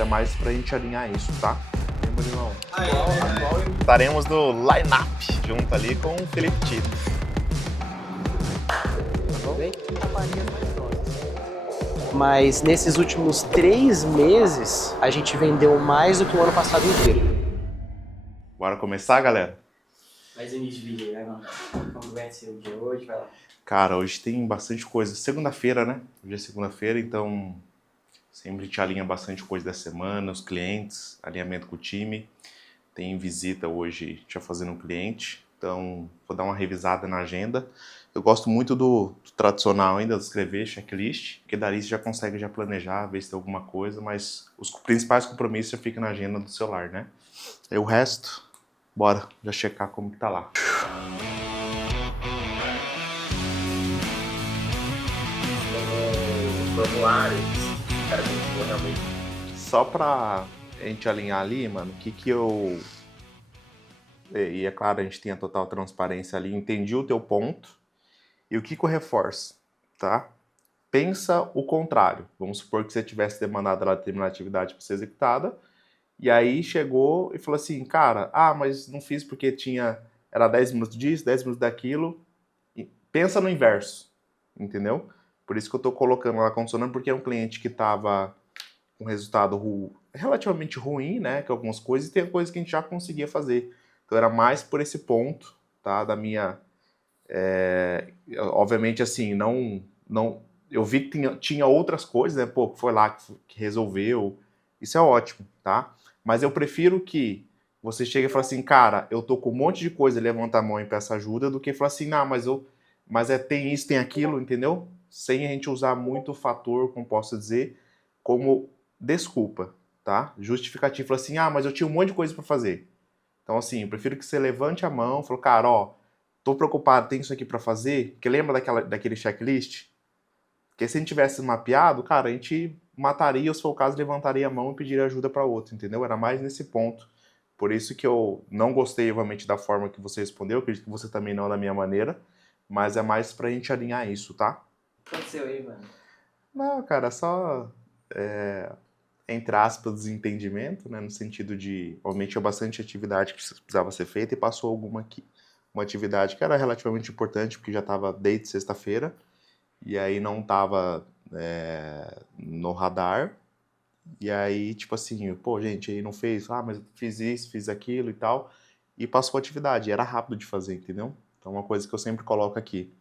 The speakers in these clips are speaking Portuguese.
é mais pra gente alinhar isso, tá? Lembra, irmão? Estaremos no line-up junto ali com o Felipe Tito. Mas nesses últimos 3 meses, a gente vendeu mais do que o ano passado inteiro. Bora começar, galera? Faz início de vídeo aí, vai, mano. Como vai ser o dia hoje? Vai lá. Cara, hoje tem bastante coisa. Segunda-feira, né? Hoje é segunda-feira, então sempre a gente alinha bastante coisa da semana, os clientes, alinhamento com o time. Tem visita hoje, a gente vai fazendo um cliente, então vou dar uma revisada na agenda. Eu gosto muito do tradicional ainda, de escrever checklist, porque dali você já consegue já planejar, ver se tem alguma coisa, mas os principais compromissos já ficam na agenda do celular, né? E o resto, bora já checar como que tá lá. Formulários, cara, como realmente. Só pra gente alinhar ali, mano, o que eu... E é claro, a gente tem a total transparência ali, entendi o teu ponto. E o que eu reforço, tá? Pensa o contrário. Vamos supor que você tivesse demandado a determinada atividade para ser executada, e aí chegou e falou assim, cara, mas não fiz porque era 10 minutos disso, 10 minutos daquilo. Pensa no inverso, entendeu? Por isso que eu tô colocando lá condicionando, porque é um cliente que estava com resultado relativamente ruim, né? Que algumas coisas, e tem coisas que a gente já conseguia fazer. Então era mais por esse ponto, tá? Da minha... obviamente, assim, não, eu vi que tinha outras coisas, né? Pô, foi lá que resolveu. Isso é ótimo, tá? Mas eu prefiro que você chegue e fale assim, cara, eu tô com um monte de coisa, levanta a mão e peça ajuda, do que falar assim, não, tem isso, tem aquilo, entendeu? Sem a gente usar muito o fator, como posso dizer, como desculpa, tá? Justificativo, falar assim, mas eu tinha um monte de coisa para fazer. Então, assim, eu prefiro que você levante a mão e fale, cara, tô preocupado, tem isso aqui pra fazer, porque lembra daquele checklist? Porque se a gente tivesse mapeado, cara, a gente mataria, ou se for o caso, levantaria a mão e pediria ajuda para outro, entendeu? Era mais nesse ponto. Por isso que eu não gostei, obviamente, da forma que você respondeu, acredito que você também não da minha maneira, mas é mais pra gente alinhar isso, tá? O que aconteceu aí, mano? Não, cara, só... entre aspas, desentendimento, né? No sentido de, obviamente, tinha bastante atividade que precisava ser feita e passou uma atividade que era relativamente importante, porque já estava desde sexta-feira, e aí não estava no radar, e aí, tipo assim, pô, gente, aí não fez, mas eu fiz isso, fiz aquilo e tal, e passou a atividade, e era rápido de fazer, entendeu? Então, uma coisa que eu sempre coloco aqui,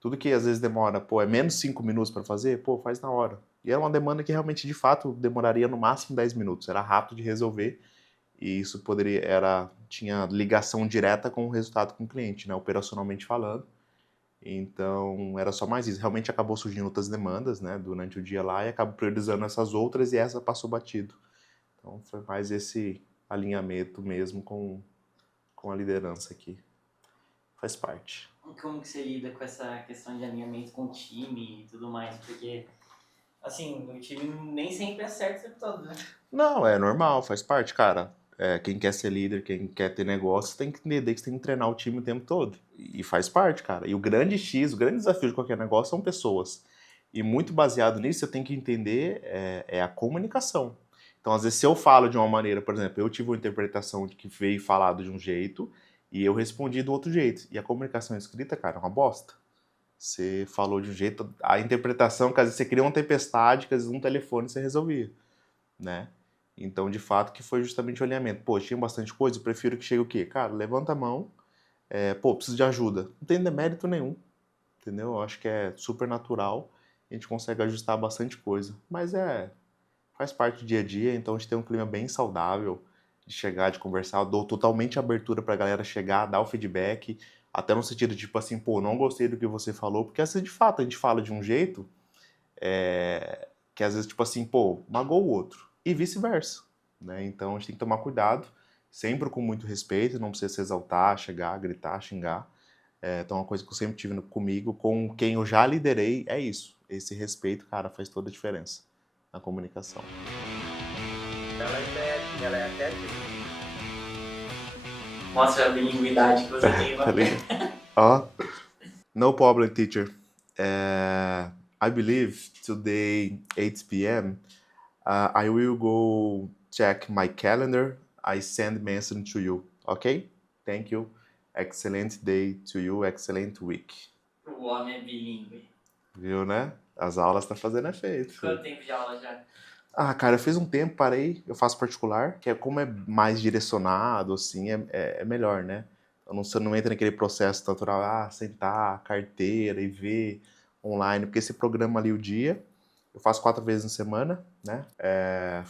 tudo que às vezes demora, é menos 5 minutos para fazer, faz na hora. E era uma demanda que realmente, de fato, demoraria no máximo 10 minutos. Era rápido de resolver e isso tinha ligação direta com o resultado com o cliente, né, operacionalmente falando. Então, era só mais isso. Realmente acabou surgindo outras demandas, né, durante o dia lá e acabo priorizando essas outras e essa passou batido. Então, foi mais esse alinhamento mesmo com a liderança aqui. Faz parte. Como que você lida com essa questão de alinhamento com o time e tudo mais? Porque, assim, o time nem sempre acerta o tempo todo, né? Não, é normal, faz parte, cara. Quem quer ser líder, quem quer ter negócio, tem que entender que você tem que treinar o time o tempo todo. E faz parte, cara. E o grande desafio de qualquer negócio são pessoas. E muito baseado nisso, você tem que entender a comunicação. Então, às vezes, se eu falo de uma maneira, por exemplo, eu tive uma interpretação de que veio falado de um jeito e eu respondi do outro jeito. E a comunicação escrita, cara, é uma bosta. Você falou de um jeito, a interpretação, que às vezes você cria uma tempestade, que às vezes um telefone você resolvia, né? Então, de fato, que foi justamente o alinhamento. Pô, tinha bastante coisa, eu prefiro que chegue o quê? Cara, levanta a mão, preciso de ajuda. Não tem demérito nenhum, entendeu? Eu acho que é super natural, a gente consegue ajustar bastante coisa. Mas faz parte do dia a dia, então a gente tem um clima bem saudável de chegar, de conversar. Eu dou totalmente abertura pra galera chegar, dar o feedback, até no sentido de, tipo assim, pô, não gostei do que você falou, porque às vezes, de fato, a gente fala de um jeito que às vezes, tipo assim, pô, magoou o outro. E vice-versa, né? Então a gente tem que tomar cuidado, sempre com muito respeito, não precisa se exaltar, chegar, gritar, xingar. Então uma coisa que eu sempre tive comigo, com quem eu já liderei, é isso. Esse respeito, cara, faz toda a diferença na comunicação. Ela é até mostra a bilingüidade que você tem, mano. No problem, teacher. I believe today, 8 p.m., I will go check my calendar. I send message to you. Ok? Thank you. Excellent day to you. Excellent week. O homem é bilíngue. Viu, né? As aulas tá fazendo efeito. Quanto tempo de aula já? Ah, cara, eu fiz um tempo, parei. Eu faço particular, que é como é mais direcionado, assim, é melhor, né? Você não entra naquele processo natural, sentar, carteira e ver online, porque esse programa ali o dia, eu faço 4 vezes na semana, né?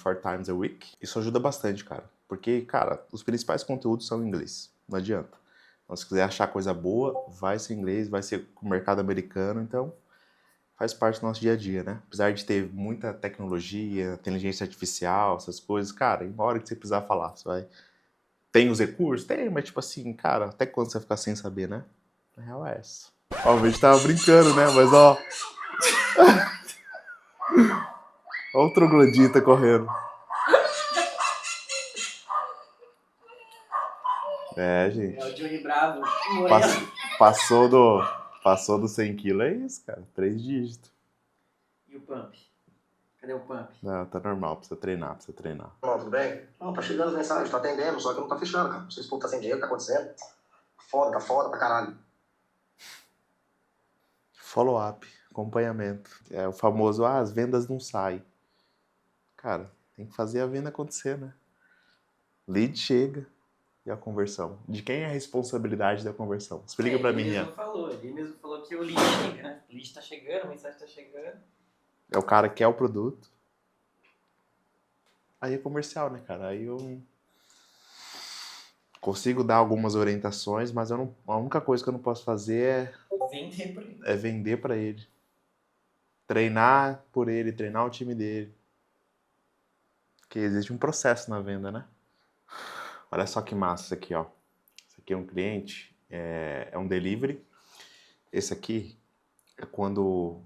4 times a week. Isso ajuda bastante, cara. Porque, cara, os principais conteúdos são em inglês. Não adianta. Então, se quiser achar coisa boa, vai ser inglês, vai ser com o mercado americano, então faz parte do nosso dia a dia, né? Apesar de ter muita tecnologia, inteligência artificial, essas coisas, cara, em uma hora que você precisar falar, você vai... Tem os recursos? Tem, mas tipo assim, cara, até quando você vai ficar sem saber, né? Na real é essa. Ó, a gente tava brincando, né? Mas ó... Ó o troglodita correndo. Gente. É o Johnny Bravo. Passou do 100 kg, é isso, cara. 3 dígitos. E o pump? Cadê o pump? Não, tá normal, precisa treinar. Não, tudo bem? Não, tá chegando as mensagens, tá atendendo, só que não tá fechando, cara. Não sei se o povo tá sem dinheiro, o que tá acontecendo. Tá foda pra caralho. Follow-up, acompanhamento. É o famoso, as vendas não saem. Cara, tem que fazer a venda acontecer, né? Lead chega e a conversão. De quem é a responsabilidade da conversão? Explica pra mim, Rian. Ele mesmo falou que o lead chega, né? O lead tá chegando, a mensagem tá chegando. É o cara que quer o produto. Aí é comercial, né, cara? Aí eu consigo dar algumas orientações, mas a única coisa que eu não posso fazer é vender pra ele. Treinar por ele, treinar o time dele. Porque existe um processo na venda, né? Olha só que massa isso aqui, ó. Esse aqui é um cliente, é um delivery. Esse aqui é quando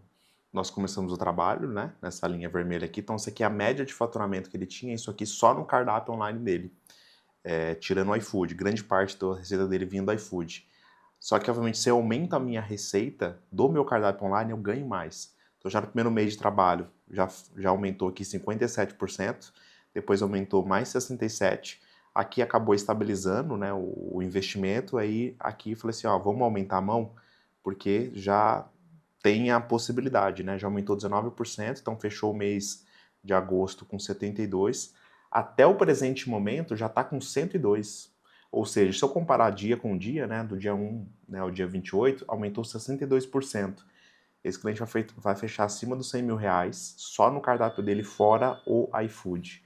nós começamos o trabalho, né? Nessa linha vermelha aqui. Então, isso aqui é a média de faturamento que ele tinha. Isso aqui só no cardápio online dele. Tirando o iFood. Grande parte da receita dele vindo do iFood. Só que, obviamente, se eu aumento a minha receita do meu cardápio online, eu ganho mais. Então, já no primeiro mês de trabalho, já aumentou aqui 57%. Depois aumentou mais 67%. Aqui acabou estabilizando, né, o investimento. Aí, aqui, falei assim, ó, vamos aumentar a mão, porque já tem a possibilidade, né? Já aumentou 19%, então fechou o mês de agosto com 72%. Até o presente momento já está com 102%. Ou seja, se eu comparar dia com dia, né, do dia 1, né, ao dia 28, aumentou 62%. Esse cliente vai fechar acima dos 100 mil reais só no cardápio dele, fora o iFood.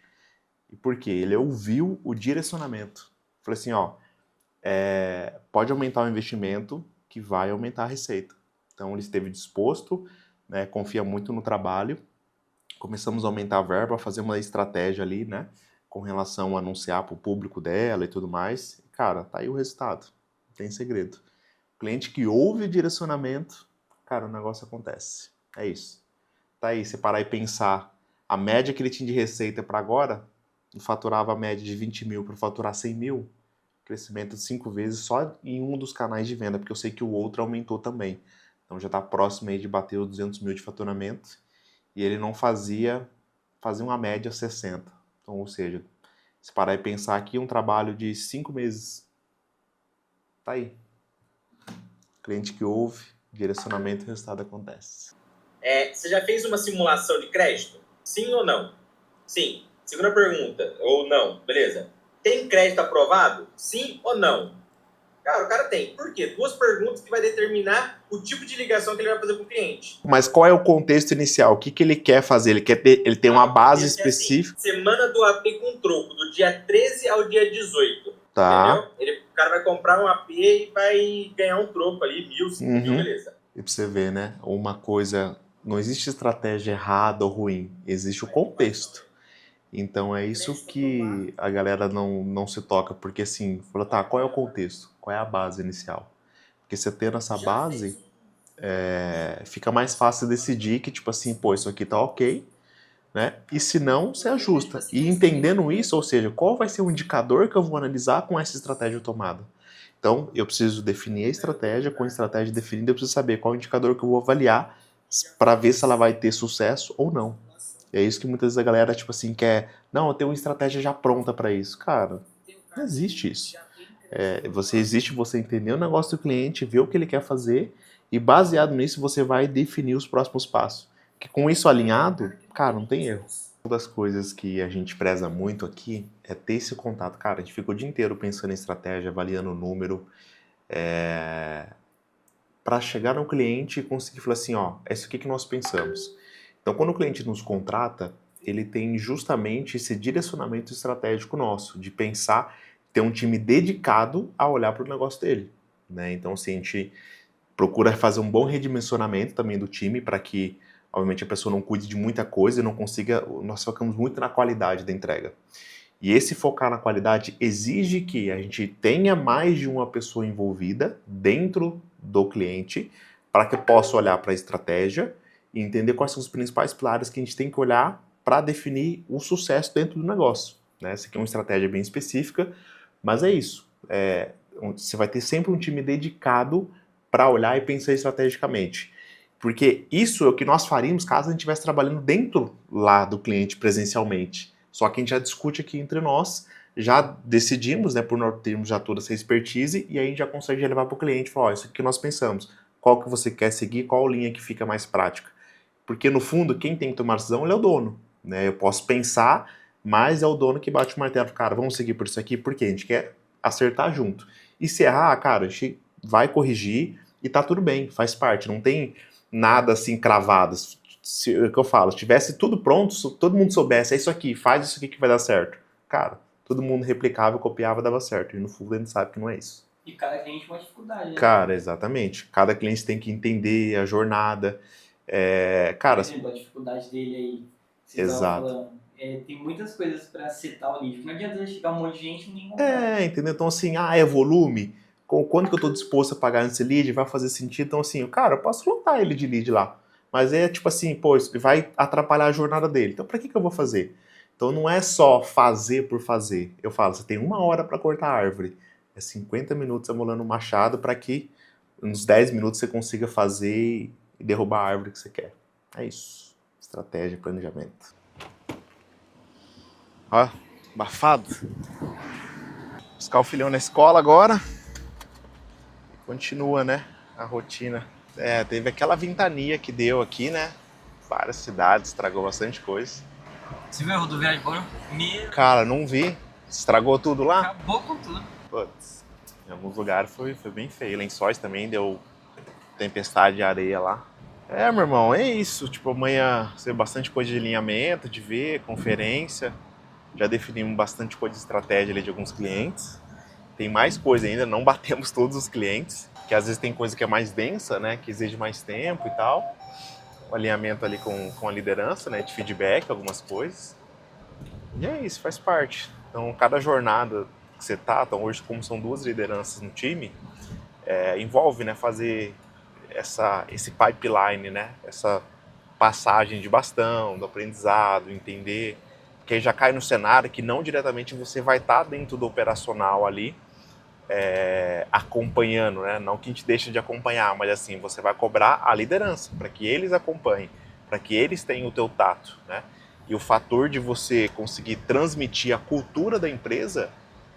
E por quê? Ele ouviu o direcionamento. Falei assim, ó, pode aumentar o investimento que vai aumentar a receita. Então ele esteve disposto, né, confia muito no trabalho. Começamos a aumentar a verba, fazer uma estratégia ali, né, com relação a anunciar para o público dela e tudo mais. Cara, tá aí o resultado. Não tem segredo. Cliente que ouve o direcionamento, cara, o negócio acontece. É isso. Tá aí, você parar e pensar, a média que ele tinha de receita para agora, ele faturava a média de 20 mil para faturar 100 mil, crescimento de 5 vezes só em um dos canais de venda, porque eu sei que o outro aumentou também. Então já está próximo aí de bater os 200 mil de faturamento, e ele não fazia uma média 60. Então, ou seja, se parar e pensar aqui, um trabalho de 5 meses. Tá aí. Cliente que ouve, direcionamento, o resultado acontece. Você já fez uma simulação de crédito? Sim ou não? Sim. Segunda pergunta, ou não, beleza. Tem crédito aprovado? Sim ou não? Cara, o cara tem. Por quê? 2 perguntas que vai determinar o tipo de ligação que ele vai fazer com o cliente. Mas qual é o contexto inicial? O que ele quer fazer? Ele tem uma base específica? Assim, semana do AP com troco, do dia 13 ao dia 18. Tá. Entendeu? O cara vai comprar um AP e vai ganhar um troco ali, 1.000, 5.000, beleza. E pra você ver, né? Uma coisa... Não existe estratégia errada ou ruim. Existe o contexto. Então é isso que a galera não se toca, porque assim, fala, tá, qual é o contexto? Qual é a base inicial? Porque você tendo essa base, fica mais fácil decidir que, tipo assim, pô, isso aqui tá ok, né? E se não, você ajusta. E entendendo isso, ou seja, qual vai ser o indicador que eu vou analisar com essa estratégia tomada? Então, eu preciso definir a estratégia, com a estratégia definida, eu preciso saber qual é o indicador que eu vou avaliar para ver se ela vai ter sucesso ou não. E é isso que muitas vezes a galera, tipo assim, quer... Não, eu tenho uma estratégia já pronta para isso. Cara, não existe isso. Existe você entender o negócio do cliente, ver o que ele quer fazer e baseado nisso você vai definir os próximos passos. Que com isso alinhado, cara, não tem erro. Uma das coisas que a gente preza muito aqui é ter esse contato. Cara, a gente fica o dia inteiro pensando em estratégia, avaliando o número, para chegar no cliente e conseguir falar assim, ó, é isso aqui que nós pensamos. Então, quando o cliente nos contrata, ele tem justamente esse direcionamento estratégico nosso, de pensar, ter um time dedicado a olhar para o negócio dele, né? Então, assim, a gente procura fazer um bom redimensionamento também do time para que, obviamente, a pessoa não cuide de muita coisa e não consiga... Nós focamos muito na qualidade da entrega. E esse focar na qualidade exige que a gente tenha mais de uma pessoa envolvida dentro do cliente para que possa olhar para a estratégia e entender quais são os principais pilares que a gente tem que olhar para definir o sucesso dentro do negócio, né? Essa aqui é uma estratégia bem específica, mas é isso. Você vai ter sempre um time dedicado para olhar e pensar estrategicamente. Porque isso é o que nós faríamos caso a gente estivesse trabalhando dentro lá do cliente presencialmente. Só que a gente já discute aqui entre nós, já decidimos, né, por nós termos já toda essa expertise, e aí a gente já consegue levar para o cliente e falar, ó, isso aqui que nós pensamos, qual que você quer seguir, qual linha que fica mais prática. Porque no fundo, quem tem que tomar decisão, ele é o dono, né? Eu posso pensar, mas é o dono que bate o martelo, cara, vamos seguir por isso aqui, porque a gente quer acertar junto. E se errar, cara, a gente vai corrigir e tá tudo bem, faz parte, não tem nada assim cravado. O que eu falo, se tivesse tudo pronto, se todo mundo soubesse, é isso aqui, faz isso aqui que vai dar certo. Cara, todo mundo replicava, copiava, dava certo. E no fundo a gente sabe que não é isso. E cada cliente uma dificuldade, né? Cara, exatamente. Cada cliente tem que entender a jornada. Cara, por exemplo, a dificuldade dele aí, você exato. tava falando, tem muitas coisas para setar o lead. Não adianta chegar um monte de gente e ninguém comprar. Entendeu? Então assim, é volume. Quanto que eu tô disposto a pagar nesse lead? Vai fazer sentido? Então assim, cara, eu posso lotar ele de lead lá. Mas é tipo assim, pô, isso vai atrapalhar a jornada dele. Então pra que eu vou fazer? Então não é só fazer por fazer. Eu falo, você tem 1 hora para cortar a árvore. É 50 minutos amolando o machado para que uns 10 minutos você consiga fazer e derrubar a árvore que você quer. É isso. Estratégia e planejamento. Ó, abafado. Buscar o filhão na escola agora. Continua, né, a rotina. Teve aquela ventania que deu aqui, né? Várias cidades, estragou bastante coisa. Você viu a rodoviária de Bora? Cara, não vi. Estragou tudo lá? Acabou com tudo. Putz, em alguns lugares foi bem feio. Lençóis também deu tempestade de areia lá. Meu irmão, é isso. Tipo, amanhã vai ser bastante coisa de alinhamento, de ver, conferência. Já definimos bastante coisa de estratégia ali de alguns clientes. Tem mais coisa ainda, não batemos todos os clientes. Que às vezes tem coisa que é mais densa, né? Que exige mais tempo e tal. O alinhamento ali com a liderança, né? De feedback, algumas coisas. E é isso, faz parte. Então, cada jornada que você tá, então hoje como são 2 lideranças no time, envolve, né? Fazer esse pipeline, né? Essa passagem de bastão, do aprendizado, entender. Que aí já cai no cenário que não diretamente você vai estar dentro do operacional ali, acompanhando, né? Não que a gente deixe de acompanhar, mas assim, você vai cobrar a liderança para que eles acompanhem, para que eles tenham o teu tato, né? E o fator de você conseguir transmitir a cultura da empresa,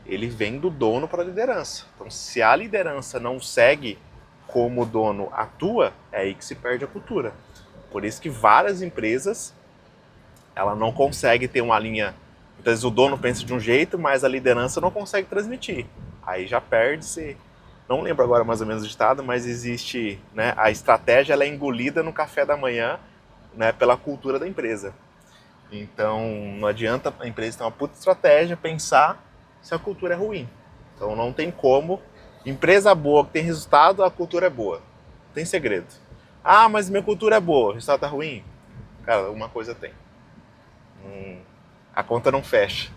ele vem do dono para a liderança. Então, se a liderança não segue como o dono atua, é aí que se perde a cultura. Por isso que várias empresas, ela não consegue ter uma linha. Muitas vezes o dono pensa de um jeito, mas a liderança não consegue transmitir. Aí já perde-se. Não lembro agora mais ou menos o ditado, mas existe, né, a estratégia ela é engolida no café da manhã, né, pela cultura da empresa. Então não adianta a empresa ter uma puta estratégia pensar se a cultura é ruim. Então não tem como. Empresa boa que tem resultado, a cultura é boa. Não tem segredo. Ah, mas minha cultura é boa, o resultado tá ruim? Cara, alguma coisa tem. A conta não fecha.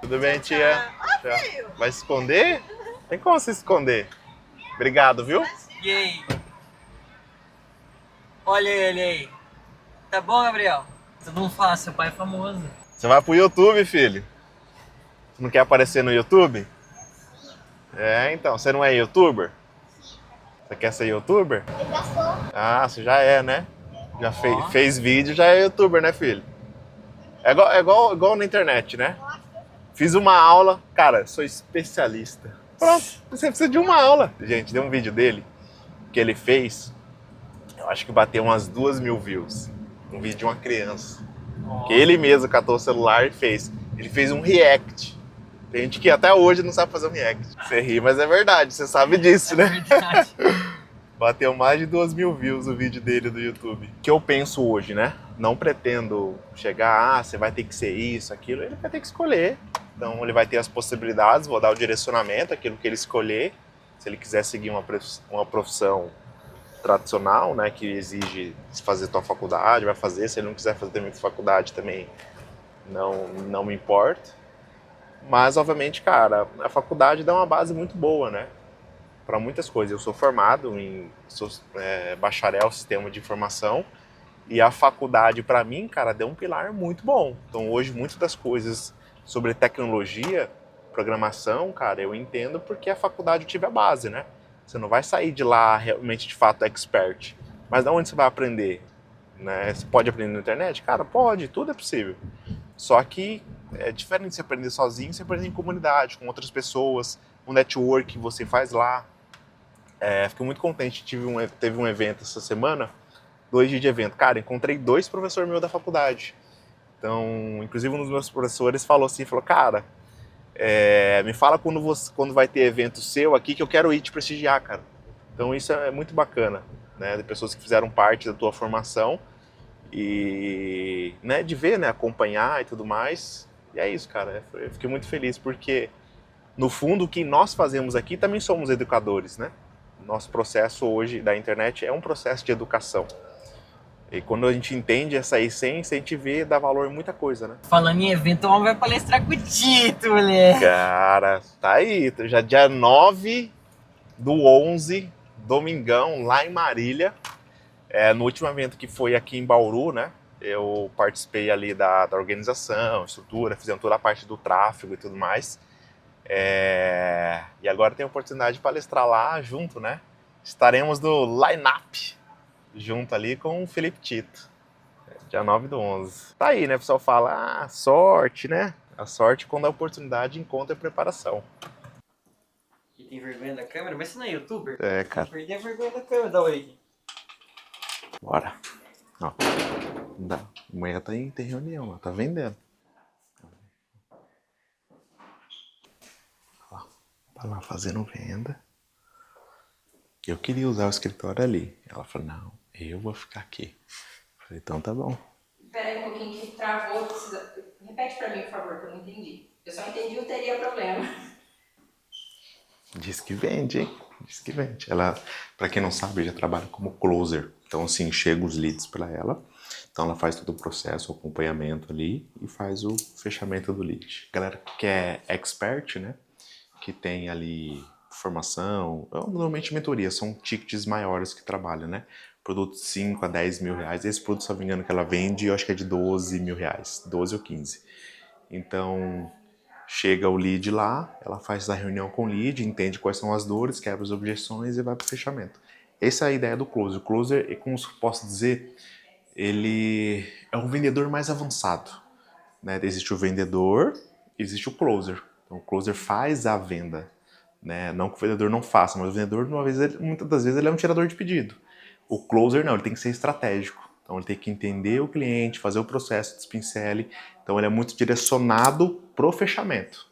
Tudo bem, tia? Vai se esconder? Tem como se esconder. Obrigado, viu? E aí? Olha ele aí. Tá bom, Gabriel? Todo mundo fala, seu pai é famoso. Você vai pro YouTube, filho? Não quer aparecer no YouTube? Então, você não é youtuber? Você quer ser youtuber? Eu já sou. Ah, você já é, né? Já fez vídeo, já é youtuber, né, filho? É igual na internet, né? Fiz uma aula, cara, sou especialista. Pronto, você precisa de uma aula. Gente, deu um vídeo dele que ele fez, eu acho que bateu umas 2.000 views. Um vídeo de uma criança. Que ele mesmo catou o celular e fez. Ele fez um react. Tem gente que até hoje não sabe fazer um react. Você ri, mas é verdade, você sabe disso, né? Verdade. Bateu mais de 2.000 views o vídeo dele do YouTube. O que eu penso hoje, né? Não pretendo chegar, você vai ter que ser isso, aquilo. Ele vai ter que escolher. Então ele vai ter as possibilidades, vou dar o direcionamento, aquilo que ele escolher. Se ele quiser seguir uma profissão tradicional, né, que exige fazer tua faculdade, vai fazer. Se ele não quiser fazer também faculdade, também não me importa. Mas, obviamente, cara, a faculdade dá uma base muito boa, né? Para muitas coisas. Eu sou formado sou bacharel em sistema de informação e a faculdade, para mim, cara, deu um pilar muito bom. Então, hoje, muitas das coisas sobre tecnologia, programação, cara, eu entendo porque a faculdade eu tive a base, né? Você não vai sair de lá realmente, de fato, expert. Mas de onde você vai aprender? Né? Você pode aprender na internet? Cara, pode, tudo é possível. Só que é diferente de você aprender sozinho, você aprende em comunidade, com outras pessoas, um network que você faz lá. Fiquei muito contente, teve um evento essa semana, 2 dias de evento. Cara, encontrei 2 professores meus da faculdade. Então, inclusive um dos meus professores falou, cara, me fala quando vai ter evento seu aqui que eu quero ir te prestigiar, cara. Então isso é muito bacana, né? De pessoas que fizeram parte da tua formação e, né, de ver, né, acompanhar e tudo mais. E é isso, cara. Eu fiquei muito feliz porque, no fundo, o que nós fazemos aqui também somos educadores, né? Nosso processo hoje da internet é um processo de educação. E quando a gente entende essa essência, a gente vê, dá valor em muita coisa, né? Falando em evento, o homem vai palestrar com o Tito, moleque. Cara, tá aí. Já dia 9/11, domingão, lá em Marília. No último evento que foi aqui em Bauru, né? Eu participei ali da organização, estrutura, fizemos toda a parte do tráfego e tudo mais. E agora tem a oportunidade de palestrar lá junto, né? Estaremos no line-up junto ali com o Felipe Tito. Dia 9/11. Tá aí, né? O pessoal fala, sorte, né? A sorte quando a oportunidade encontra a preparação. Que tem vergonha da câmera? Mas você não é youtuber? Cara. Perdi a vergonha da câmera, dá oi aqui. Bora. Ó. Amanhã tem reunião lá, tá vendendo. Ó, tá lá fazendo venda. Eu queria usar o escritório ali. Ela falou, não, eu vou ficar aqui. Eu falei, então tá bom. Peraí um pouquinho que travou. Repete pra mim, por favor, que eu não entendi. Eu só entendi o teria problema. Diz que vende, hein? Diz que vende. Ela, pra quem não sabe, já trabalha como closer. Então, assim, chega os leads pra ela. Então, ela faz todo o processo, o acompanhamento ali e faz o fechamento do lead. Galera que é expert, né? Que tem ali formação, normalmente mentoria, são tickets maiores que trabalham, né? Produtos de 5 a 10 mil reais. Esse produto, se não me engano, que ela vende, eu acho que é de 12 mil reais, 12 ou 15. Então, chega o lead lá, ela faz a reunião com o lead, entende quais são as dores, quebra as objeções e vai para o fechamento. Essa é a ideia do closer. O closer, como eu posso dizer, ele é um vendedor mais avançado, né? Existe o vendedor, existe o closer. Então, o closer faz a venda, né? Não que o vendedor não faça, mas o vendedor, muitas das vezes, ele é um tirador de pedido. O closer não, ele tem que ser estratégico. Então ele tem que entender o cliente, fazer o processo de despin-selling. Então ele é muito direcionado pro fechamento,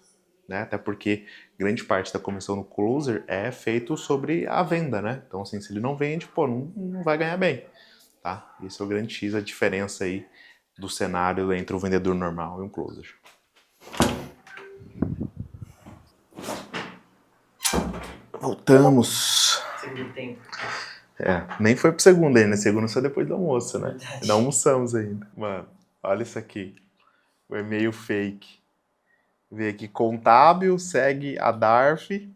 né? Até porque grande parte da comissão no closer é feito sobre a venda, né? Então assim, se ele não vende, não vai ganhar bem, tá? Isso é o grande X, a diferença aí do cenário entre o vendedor normal e um closer. Voltamos. Segundo tempo. Nem foi pro segundo ainda, segundo só depois do almoço, né? Não almoçamos ainda. Mano, olha isso aqui. O e-mail fake. Vê aqui, contábil, segue a DARF.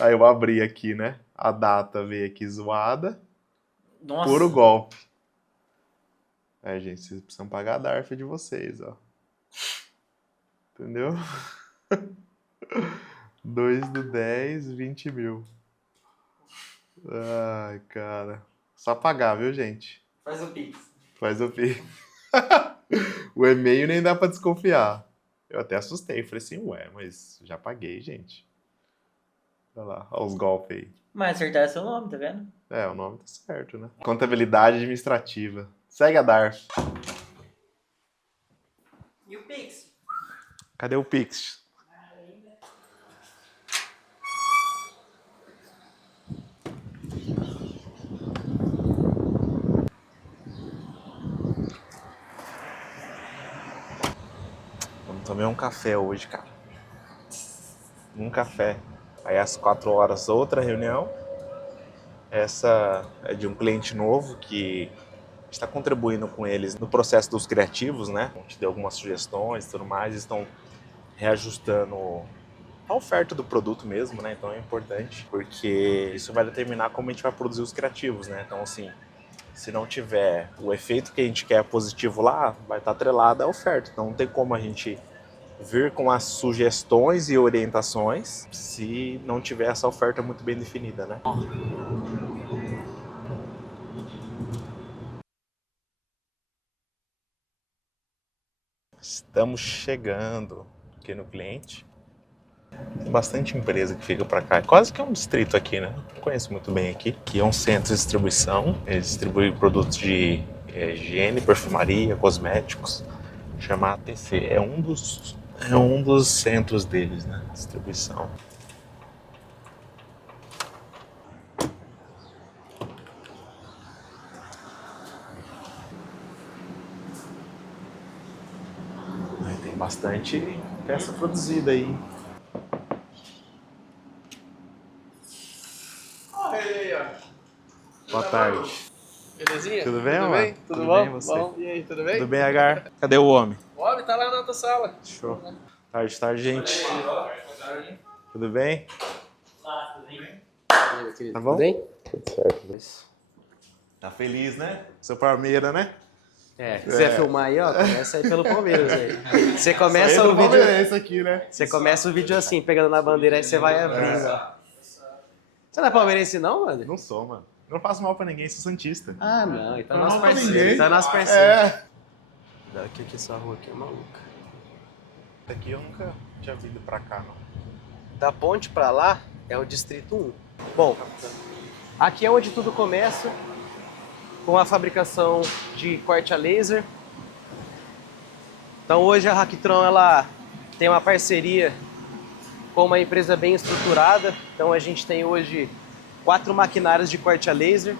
Aí eu abri aqui, né? A data veio aqui zoada. Nossa. Puro golpe. Gente, vocês precisam pagar a DARF de vocês, ó. Entendeu? 2/10, 20 mil. Ai, cara. Só pagar, viu, gente? Faz o Pix. Faz o Pix. O e-mail nem dá pra desconfiar. Eu até assustei. Falei assim, ué, mas já paguei, gente. Olha lá, olha os golpes aí. Mas acertar é seu nome, tá vendo? É, o nome tá certo, né? Contabilidade administrativa. Segue a Darf. E o Pix? Cadê o Pix? Tomei um café hoje, cara. Um café. Aí às 4 horas outra reunião. Essa é de um cliente novo que está contribuindo com eles no processo dos criativos, né? A gente deu algumas sugestões e tudo mais, estão reajustando a oferta do produto mesmo, né? Então é importante, porque isso vai determinar como a gente vai produzir os criativos, né? Então, assim, se não tiver o efeito que a gente quer positivo lá, vai estar atrelada à oferta. Então não tem como a gente vir com as sugestões e orientações se não tiver essa oferta muito bem definida, né? Estamos chegando aqui no cliente. Tem bastante empresa que fica para cá. Quase que é um distrito aqui, né? Não conheço muito bem aqui. Aqui é um centro de distribuição. Eles distribuem produtos de higiene, perfumaria, cosméticos. Chama ATC. É um dos centros deles, né? Distribuição. Tem bastante peça produzida aí. Boa tarde. Belezinha? Tudo bem, Tudo mano? bem? Tudo Tudo bom? bem, você? Bom. E aí, tudo bem? Tudo bem, Agar? Cadê o homem? O homem tá lá na outra sala. Show. Tarde, gente. Tudo bem? Tá bom? Tudo bem? Tudo certo. Tá feliz, né? Seu Palmeira, né? É, se quiser filmar aí, ó, começa aí pelo Palmeiras aí. Você começa o vídeo. Palmeirense aqui, né? Você começa o vídeo assim, pegando na bandeira, aí você vai abrindo. Você não é palmeirense não, mano? Não sou, mano. Não faço mal pra ninguém, sou santista. Ah, não. Então é Não nosso pra parceiro. ninguém. Então é nosso parceiro. É. Daqui que essa rua aqui é maluca. Daqui eu nunca tinha vindo pra cá, não. Da ponte pra lá é o Distrito 1. Bom, aqui é onde tudo começa, com a fabricação de corte a laser. Então hoje a Hacktron ela tem uma parceria com uma empresa bem estruturada. Então a gente tem hoje 4 maquinários de corte a laser,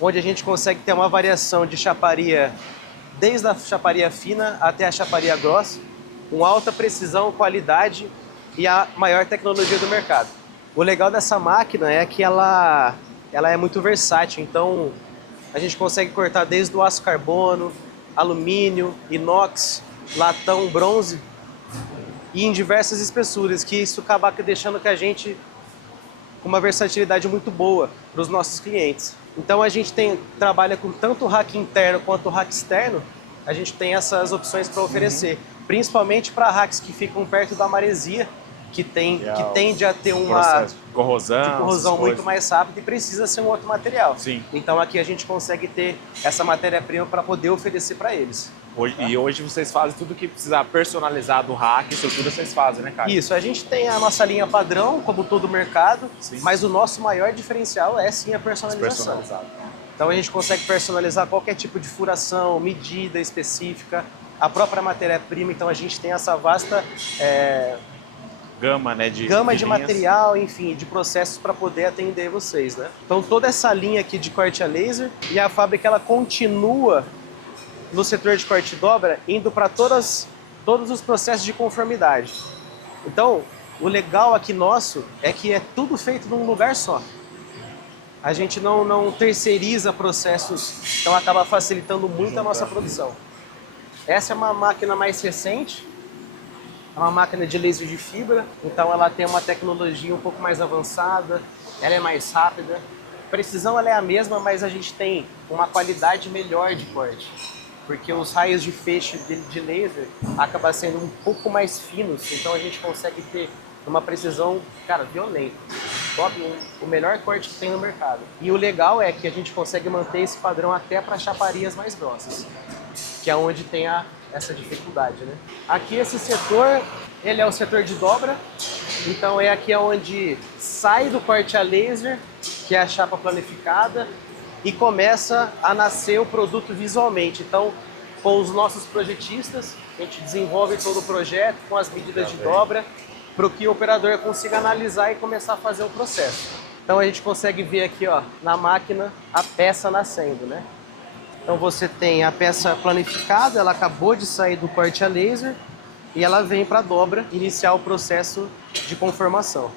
onde a gente consegue ter uma variação de chaparia, desde a chaparia fina até a chaparia grossa, com alta precisão, qualidade e a maior tecnologia do mercado. O legal dessa máquina é que ela é muito versátil, então a gente consegue cortar desde o aço carbono, alumínio, inox, latão, bronze e em diversas espessuras, que isso acaba deixando que a gente com uma versatilidade muito boa para os nossos clientes. Então a gente trabalha com tanto o rack interno quanto o rack externo, a gente tem essas opções para oferecer, principalmente para racks que ficam perto da maresia, que tende a ter uma corrosão muito mais rápida e precisa ser um outro material. Sim. Então aqui a gente consegue ter essa matéria-prima para poder oferecer para eles. E hoje vocês fazem tudo que precisar personalizar do rack, estrutura vocês fazem, né, cara? Isso, a gente tem a nossa linha padrão, como todo mercado, mas o nosso maior diferencial é sim a personalização. Então a gente consegue personalizar qualquer tipo de furação, medida específica, a própria matéria-prima, então a gente tem essa vasta gama, né, de linhas. material, enfim, de processos para poder atender vocês, né? Então toda essa linha aqui de corte a laser e a fábrica ela continua no setor de corte e dobra, indo para todos os processos de conformidade. Então, o legal aqui nosso é que é tudo feito num lugar só. A gente não terceiriza processos, então acaba facilitando muito a nossa produção. Essa é uma máquina mais recente, é uma máquina de laser de fibra, então ela tem uma tecnologia um pouco mais avançada, ela é mais rápida. A precisão ela é a mesma, mas a gente tem uma qualidade melhor de corte, porque os raios de feixe de laser acabam sendo um pouco mais finos, então a gente consegue ter uma precisão, cara, violenta. top, o melhor corte que tem no mercado. E o legal é que a gente consegue manter esse padrão até para chaparias mais grossas, que é onde tem essa dificuldade, né? Aqui esse setor, ele é o setor de dobra, então é aqui onde sai do corte a laser, que é a chapa planificada, e começa a nascer o produto visualmente. Então, com os nossos projetistas, a gente desenvolve todo o projeto com as medidas de dobra, para que o operador consiga analisar e começar a fazer o processo. Então a gente consegue ver aqui, ó, na máquina a peça nascendo, né? Então você tem a peça planificada, ela acabou de sair do corte a laser e ela vem para a dobra iniciar o processo de conformação.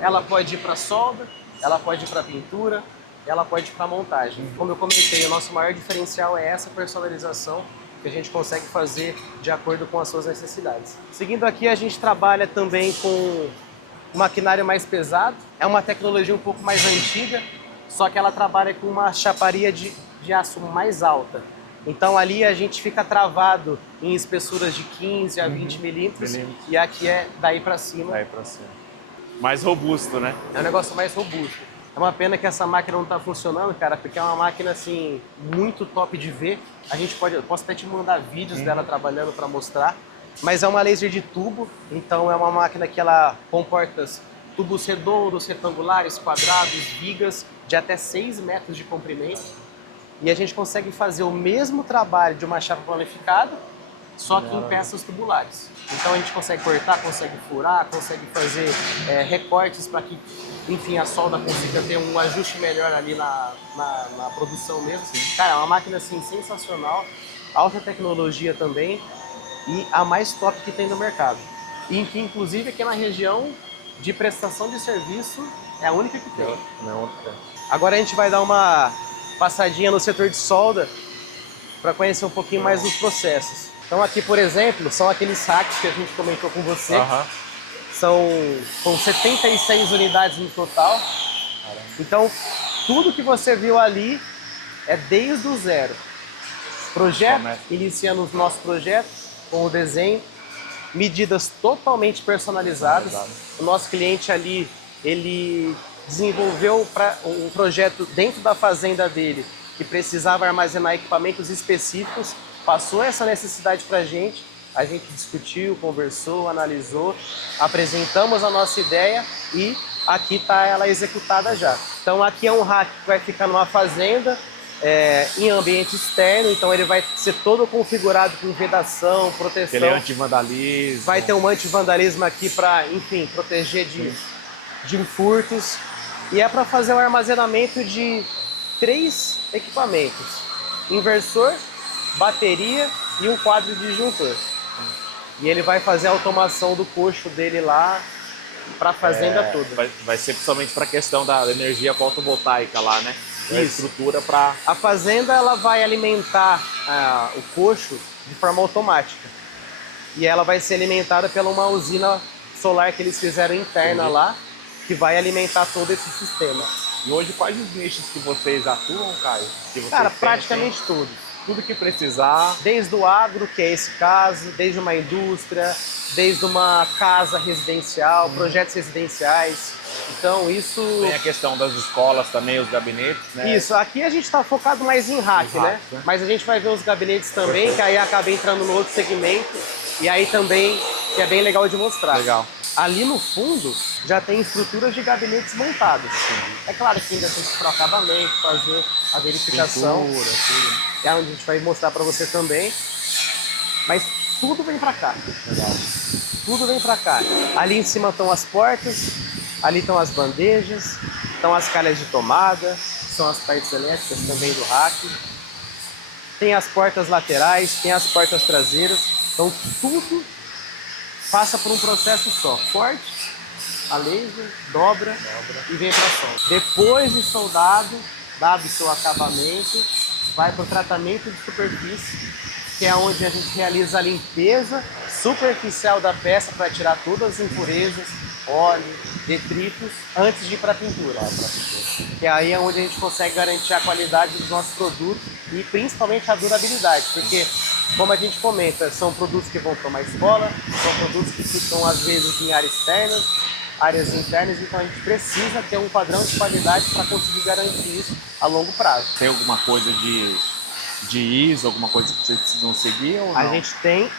Ela pode ir para solda, ela pode ir para pintura, ela pode ir para montagem. Como eu comentei, o nosso maior diferencial é essa personalização que a gente consegue fazer de acordo com as suas necessidades. Seguindo aqui, a gente trabalha também com maquinário mais pesado. É uma tecnologia um pouco mais antiga, só que ela trabalha com uma chaparia de aço mais alta. Então ali a gente fica travado em espessuras de 15 a 20 milímetros e aqui é daí para cima. Daí para cima. Mais robusto, né? É um negócio mais robusto. É uma pena que essa máquina não está funcionando, cara, porque é uma máquina assim muito top de ver. Eu posso até te mandar vídeos dela trabalhando para mostrar. Mas é uma laser de tubo, então é uma máquina que ela comporta tubos redondos, retangulares, quadrados, vigas de até 6 metros de comprimento. E a gente consegue fazer o mesmo trabalho de uma chapa planificada, só que em peças tubulares. Então a gente consegue cortar, consegue furar, consegue fazer recortes para que, enfim, a solda consiga ter um ajuste melhor ali na produção mesmo. Cara, é uma máquina assim sensacional, alta tecnologia também e a mais top que tem no mercado. E que inclusive aqui na região de prestação de serviço é a única que tem. Agora a gente vai dar uma passadinha no setor de solda para conhecer um pouquinho mais dos processos. Então aqui, por exemplo, são aqueles racks que a gente comentou com você. São 76 unidades no total. Então, tudo que você viu ali é desde o zero. Projeto, iniciando o nosso projeto com o desenho, medidas totalmente personalizadas. O nosso cliente ali, ele desenvolveu um projeto dentro da fazenda dele que precisava armazenar equipamentos específicos, passou essa necessidade para a gente discutiu, conversou, analisou, apresentamos a nossa ideia e aqui está ela executada já. Então aqui é um rack que vai ficar numa fazenda, em ambiente externo, então ele vai ser todo configurado com vedação, proteção. Aquele anti-vandalismo. Vai ter um anti-vandalismo aqui para, enfim, proteger de furtos. E é para fazer o armazenamento de 3 equipamentos: inversor, bateria e um quadro disjuntor. E ele vai fazer a automação do coxo dele lá para a fazenda toda. Vai ser principalmente para a questão da energia fotovoltaica lá, né? A estrutura para... A fazenda ela vai alimentar o coxo de forma automática. E ela vai ser alimentada pela uma usina solar que eles fizeram interna lá, que vai alimentar todo esse sistema. E hoje quais os nichos que vocês atuam, Caio? Cara, praticamente tudo. Tudo que precisar. Desde o agro, que é esse caso, desde uma indústria, desde uma casa residencial, projetos residenciais. Então isso... Tem a questão das escolas também, os gabinetes, né? Isso, aqui a gente está focado mais em rack, né? Mas a gente vai ver os gabinetes também, que aí acaba entrando no outro segmento. E aí também, que é bem legal de mostrar. Legal. Ali no fundo já tem estruturas de gabinetes montadas. É claro que ainda tem que para o acabamento, fazer a verificação. Pintura, tudo. É onde a gente vai mostrar para você também. Mas tudo vem para cá. Legal. Tudo vem para cá. Ali em cima estão as portas, ali estão as bandejas, estão as calhas de tomada, são as partes elétricas também do rack. Tem as portas laterais, tem as portas traseiras. Então tudo passa por um processo só: corte, a laser, dobra e vem para solda. Depois de soldado, dado o seu acabamento, vai para o tratamento de superfície, que é onde a gente realiza a limpeza superficial da peça para tirar todas as impurezas, óleo, detritos, antes de ir para a pintura. Que aí é onde a gente consegue garantir a qualidade dos nossos produtos e principalmente a durabilidade, porque como a gente comenta, são produtos que vão para uma escola, são produtos que ficam às vezes em áreas externas, áreas internas, então a gente precisa ter um padrão de qualidade para conseguir garantir isso a longo prazo. Tem alguma coisa de ISO, alguma coisa que vocês precisam seguir ou não? A gente tem,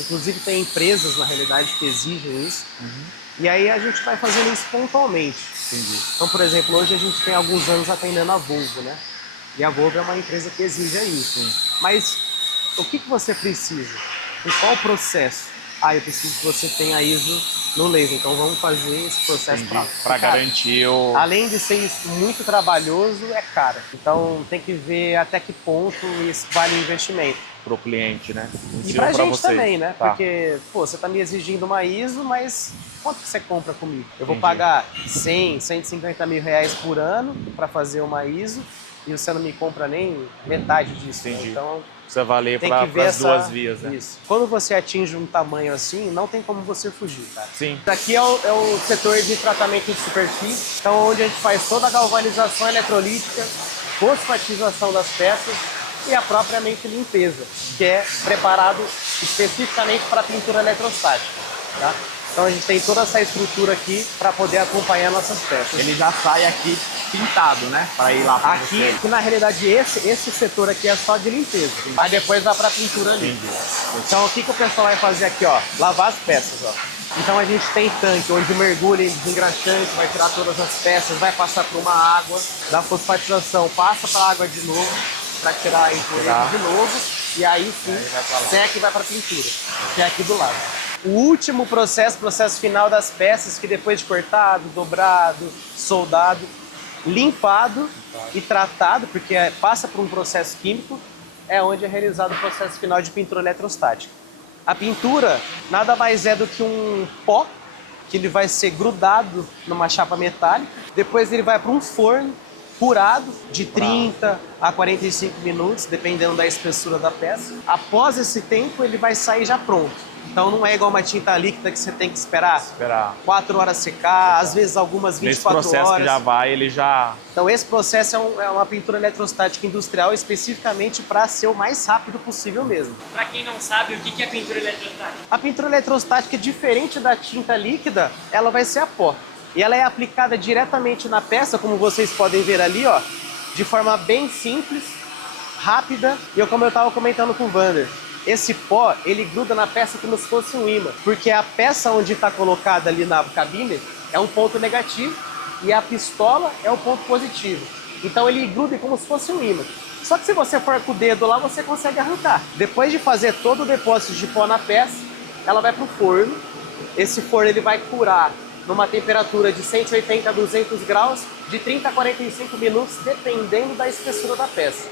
inclusive tem empresas na realidade que exigem isso, e aí a gente vai fazendo isso pontualmente. Entendi. Então, por exemplo, hoje a gente tem alguns anos atendendo a Volvo, né? E a Volvo é uma empresa que exige isso. Mas o que você precisa? Em qual processo? Eu preciso que você tenha ISO no laser, então vamos fazer esse processo para garantir o... Além de ser isso muito trabalhoso, é caro. Então tem que ver até que ponto isso vale o investimento. Pro cliente, né? E pra gente vocês. também, né? Tá. Porque, pô, você tá me exigindo uma ISO, mas quanto que você compra comigo? Eu vou Entendi. pagar 100, 150 mil reais por ano para fazer uma ISO e você não me compra nem metade disso. Entendi. Então Precisa valer tem para que ver as duas vias, né? Isso. Quando você atinge um tamanho assim, não tem como você fugir, cara. Sim. Aqui é o setor de tratamento de superfície, então onde a gente faz toda a galvanização eletrolítica, fosfatização das peças e a propriamente limpeza, que é preparado especificamente para pintura eletrostática, tá? Então a gente tem toda essa estrutura aqui para poder acompanhar nossas peças. Ele já sai aqui pintado, né? Para ir lá para Aqui, na realidade, esse setor aqui é só de limpeza. Aí depois vai para pintura ali. Então o que o pessoal vai fazer aqui, ó? Lavar as peças, ó. Então a gente tem tanque onde mergulha em desengraxante, vai tirar todas as peças, vai passar por uma água, da fosfatização, passa para a água de novo, para tirar a impureza de novo, e aí sim seca e vai para pintura, que é aqui do lado. O último processo final das peças, que depois de cortado, dobrado, soldado, limpado e tratado, porque passa por um processo químico, é onde é realizado o processo final de pintura eletrostática. A pintura nada mais é do que um pó, que ele vai ser grudado numa chapa metálica, depois ele vai para um forno curado de 30 a 45 minutos, dependendo da espessura da peça. Após esse tempo, ele vai sair já pronto. Então não é igual uma tinta líquida que você tem que esperar 4 horas secar, às vezes algumas 24 Nesse processo horas. que já vai, ele já... Então esse processo é uma pintura eletrostática industrial especificamente para ser o mais rápido possível mesmo. Pra quem não sabe, o que é pintura eletrostática? A pintura eletrostática, diferente da tinta líquida, ela vai ser a pó. E ela é aplicada diretamente na peça, como vocês podem ver ali, ó, de forma bem simples, rápida. E como eu estava comentando com o Vander, esse pó, ele gruda na peça como se fosse um ímã, porque a peça onde está colocada ali na cabine é um ponto negativo e a pistola é o ponto positivo. Então ele gruda como se fosse um ímã. Só que se você for com o dedo lá, você consegue arrancar. Depois de fazer todo o depósito de pó na peça, ela vai para o forno. Esse forno ele vai curar numa temperatura de 180 a 200 graus, de 30 a 45 minutos, dependendo da espessura da peça.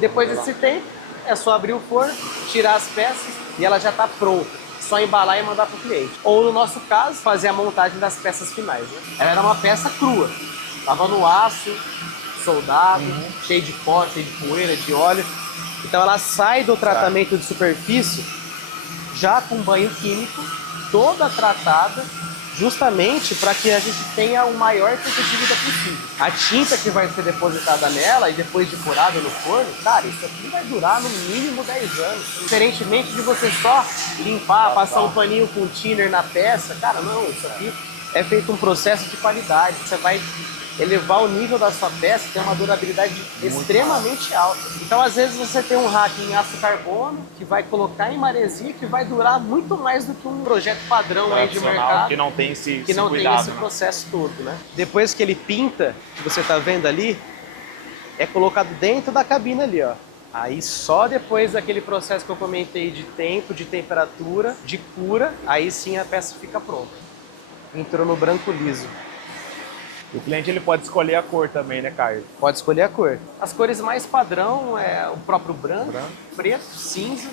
Depois desse tempo, é só abrir o forno, tirar as peças e ela já está pronta. Só embalar e mandar para o cliente. Ou, no nosso caso, fazer a montagem das peças finais, né? Ela era uma peça crua. Estava no aço, soldado, cheio de pó, cheio de poeira, de óleo. Então ela sai do tratamento de superfície já com banho químico, toda tratada, justamente para que a gente tenha o maior tempo de vida possível. A tinta que vai ser depositada nela e depois de curada no forno, cara, isso aqui vai durar no mínimo 10 anos. Diferentemente de você só limpar, passar um paninho com thinner na peça, cara, não, isso aqui é feito um processo de qualidade. Você vai elevar o nível da sua peça, tem uma durabilidade extremamente alta. Então, às vezes, você tem um rack em aço carbono, que vai colocar em maresia, que vai durar muito mais do que um projeto padrão aí de mercado. Que não tem esse que não cuidado, tem esse processo todo, né? Depois que ele pinta, que você tá vendo ali, é colocado dentro da cabine ali, ó. Aí só depois daquele processo que eu comentei de tempo, de temperatura, de cura, aí sim a peça fica pronta. Entrou no branco liso. O cliente ele pode escolher a cor também, né, Caio? Pode escolher a cor. As cores mais padrão é o próprio branco, preto, cinza.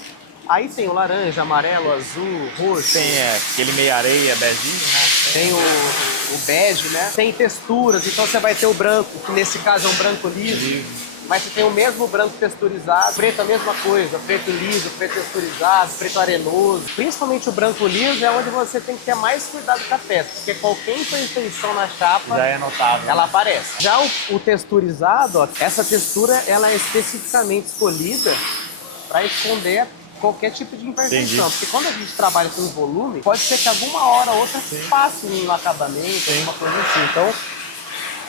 Aí tem o laranja, amarelo, azul, roxo. Tem aquele meia areia, beijinho, né? Tem o bege, né? Tem texturas, então você vai ter o branco, que nesse caso é um branco liso. Mas você tem o mesmo branco texturizado, preto a mesma coisa, preto liso, preto texturizado, preto arenoso. Principalmente o branco liso é onde você tem que ter mais cuidado com a peça, porque qualquer imperfeição na chapa já é notável, ela aparece. Já o texturizado, ó, essa textura ela é especificamente escolhida para esconder qualquer tipo de imperfeição. Porque quando a gente trabalha com volume, pode ser que alguma hora ou outra passe no acabamento, alguma coisa assim. Então,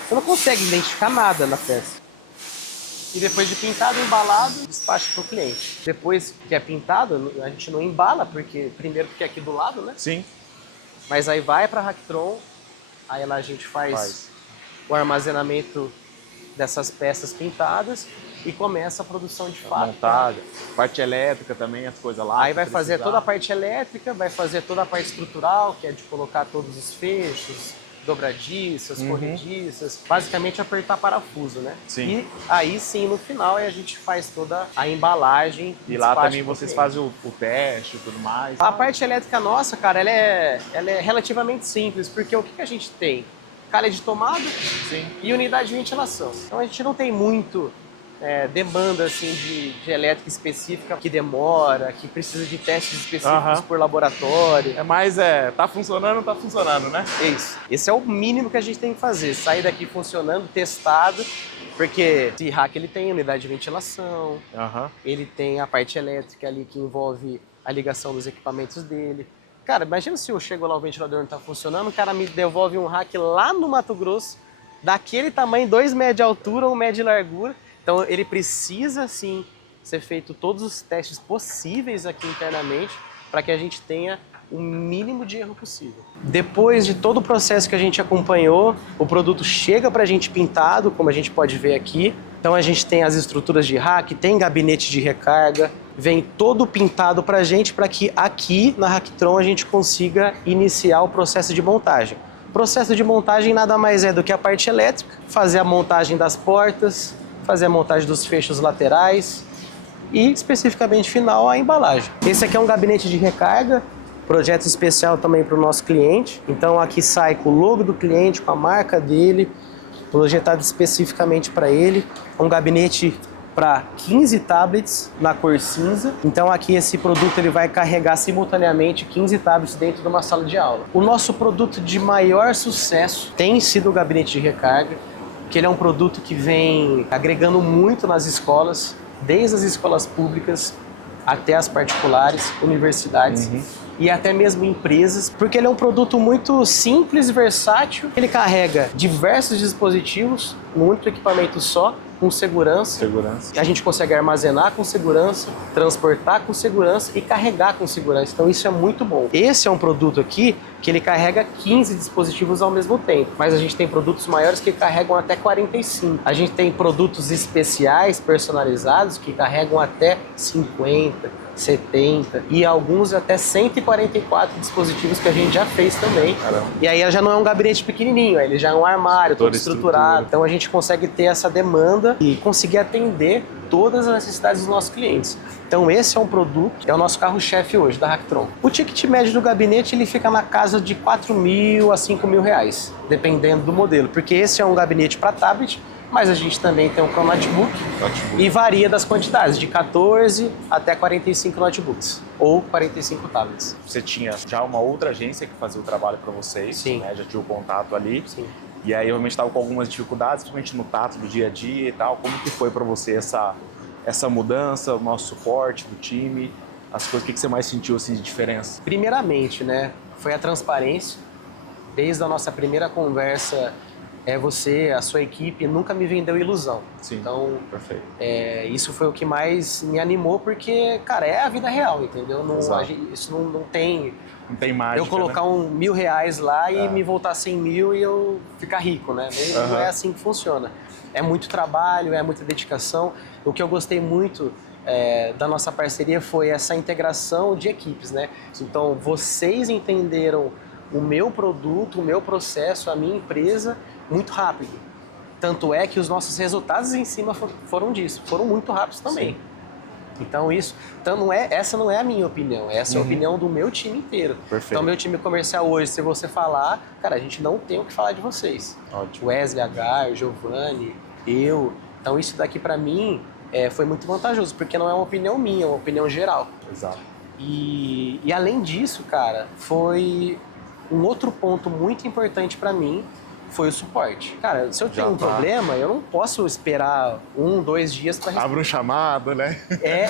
você não consegue identificar nada na peça. E depois de pintado, embalado, despacha para o cliente. Depois que é pintado, a gente não embala, primeiro porque é aqui do lado, né? Sim. Mas aí vai para a Hacktron, aí lá a gente faz o armazenamento dessas peças pintadas e começa a produção de fato. Montada, parte elétrica também, as coisas lá. Aí vai fazer toda a parte elétrica, vai fazer toda a parte estrutural, que é de colocar todos os fechos, dobradiças, corrediças, basicamente apertar parafuso, né? Sim. E aí sim, no final, a gente faz toda a embalagem. E lá despacha também pro vocês cliente. fazem o teste e tudo mais. A parte elétrica nossa, cara, ela é relativamente simples, porque o que a gente tem? Calha de tomada e unidade de ventilação. Então a gente não tem muito demanda assim, de elétrica específica que demora, que precisa de testes específicos por laboratório. É mais, tá funcionando, né? É isso. Esse é o mínimo que a gente tem que fazer, sair daqui funcionando, testado, porque esse rack ele tem unidade de ventilação, ele tem a parte elétrica ali que envolve a ligação dos equipamentos dele. Cara, imagina se eu chego lá, o ventilador não tá funcionando, o cara me devolve um rack lá no Mato Grosso, daquele tamanho, 2 metros de altura, 1 metro de largura. Então ele precisa, sim, ser feito todos os testes possíveis aqui internamente para que a gente tenha o mínimo de erro possível. Depois de todo o processo que a gente acompanhou, o produto chega para a gente pintado, como a gente pode ver aqui. Então a gente tem as estruturas de rack, tem gabinete de recarga, vem todo pintado para a gente para que aqui na Hacktron a gente consiga iniciar o processo de montagem. O processo de montagem nada mais é do que a parte elétrica, fazer a montagem das portas, fazer a montagem dos fechos laterais e, especificamente final, a embalagem. Esse aqui é um gabinete de recarga, projeto especial também para o nosso cliente. Então aqui sai com o logo do cliente, com a marca dele, projetado especificamente para ele. É um gabinete para 15 tablets na cor cinza. Então aqui esse produto ele vai carregar simultaneamente 15 tablets dentro de uma sala de aula. O nosso produto de maior sucesso tem sido o gabinete de recarga, que ele é um produto que vem agregando muito nas escolas, desde as escolas públicas até as particulares, universidades e até mesmo empresas, porque ele é um produto muito simples e versátil. Ele carrega diversos dispositivos num único equipamento só, com segurança. A gente consegue armazenar com segurança, transportar com segurança e carregar com segurança. Então isso é muito bom. Esse é um produto aqui que ele carrega 15 dispositivos ao mesmo tempo, mas a gente tem produtos maiores que carregam até 45. A gente tem produtos especiais, personalizados, que carregam até 50, 70 e alguns até 144 dispositivos que a gente já fez também. Caramba. E aí já não é um gabinete pequenininho, ele já é um armário todo estruturado. Então a gente consegue ter essa demanda e conseguir atender todas as necessidades dos nossos clientes. Então esse é um produto, é o nosso carro-chefe hoje da Hacktron. O ticket médio do gabinete ele fica na casa de 4.000 a 5.000 reais, dependendo do modelo, porque esse é um gabinete para tablet, mas a gente também tem um Pro Notebook e varia das quantidades, de 14 até 45 notebooks ou 45 tablets. Você tinha já uma outra agência que fazia o trabalho para vocês, né? Já tinha o contato ali. Sim. E aí realmente estava com algumas dificuldades, principalmente no tato do dia a dia e tal. Como que foi para você essa mudança, o nosso suporte do time, as coisas, o que você mais sentiu assim de diferença? Primeiramente, né, foi a transparência. Desde a nossa primeira conversa, você, a sua equipe, nunca me vendeu ilusão. Sim, então, perfeito. Isso foi o que mais me animou, porque, cara, é a vida real, entendeu? Isso não tem... Não tem mágica, eu colocar né? R$1.000 lá e me voltar 100.000 e eu ficar rico, né? Não é assim que funciona. É muito trabalho, é muita dedicação. O que eu gostei muito da nossa parceria foi essa integração de equipes, né? Então, vocês entenderam o meu produto, o meu processo, a minha empresa muito rápido. Tanto é que os nossos resultados em cima foram disso, foram muito rápidos também. Sim. Então essa não é a minha opinião, essa é a opinião do meu time inteiro. Perfeito. Então meu time comercial hoje, se você falar, cara, a gente não tem o que falar de vocês. Ótimo. Wesley, Agar, Giovanni, eu. Então isso daqui pra mim foi muito vantajoso, porque não é uma opinião minha, é uma opinião geral. Exato. E além disso, cara, foi um outro ponto muito importante pra mim, foi o suporte. Cara, se eu tenho um tá. problema, eu não posso esperar 1, 2 dias pra Abre um chamado, né?